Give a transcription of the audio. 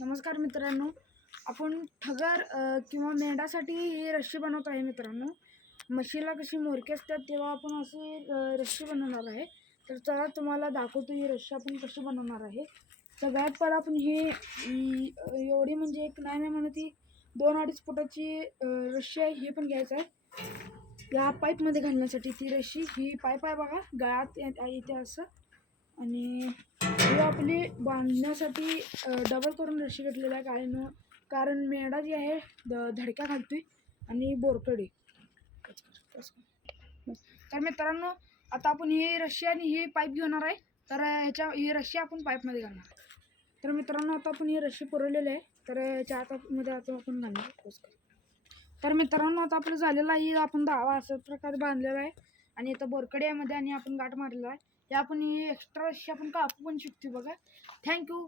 नमस्कार मित्रांनो. आपण ठगर किंवा मेंढासाठी ही रस्सी बनवत आहे मित्रांनो. म्हशीला कशी मोरके असतात तेव्हा आपण अशी रस्सी बनवणार आहे. तर चला तुम्हाला दाखवतो ही रस्सी आपण कशी बनवणार आहे. सगळ्यात पहिला आपण ही एवढी म्हणजे एक नाही नाही म्हणत ती दोन अडीच फुटाची रस्सी आहे ही पण घ्यायचं आहे. या पाईपमध्ये घालण्यासाठी ती रस्सी ही पाईप आहे बघा गळ्यात येते असं. आणि आपली बांधण्यासाठी डबल करून रशी घेतलेलं आहे कारण कारण मेढा जी आहे द धडक्या घालतोय आणि बोरकडे. तर मित्रांनो आता आपण ही रशी आणि ही पाईप घेणार आहे. तर ह्याच्या ही रशी आपण पाईपमध्ये घालणार आहे. तर मित्रांनो आता आपण हे रशी पुरवलेली आहे. तर ह्याच्या आतामध्ये आता आपण घालणार तर मित्रांनो आता आपलं झालेलं आहे. आपण दावा अशा प्रकारे बांधलेला आहे. आणि इथं बोरकड्यामध्ये आणि आपण गाठ मारलेला आहे. हे आपण हे एक्स्ट्रा अशी आपण कापू पण शिकतो बघा. थँक्यू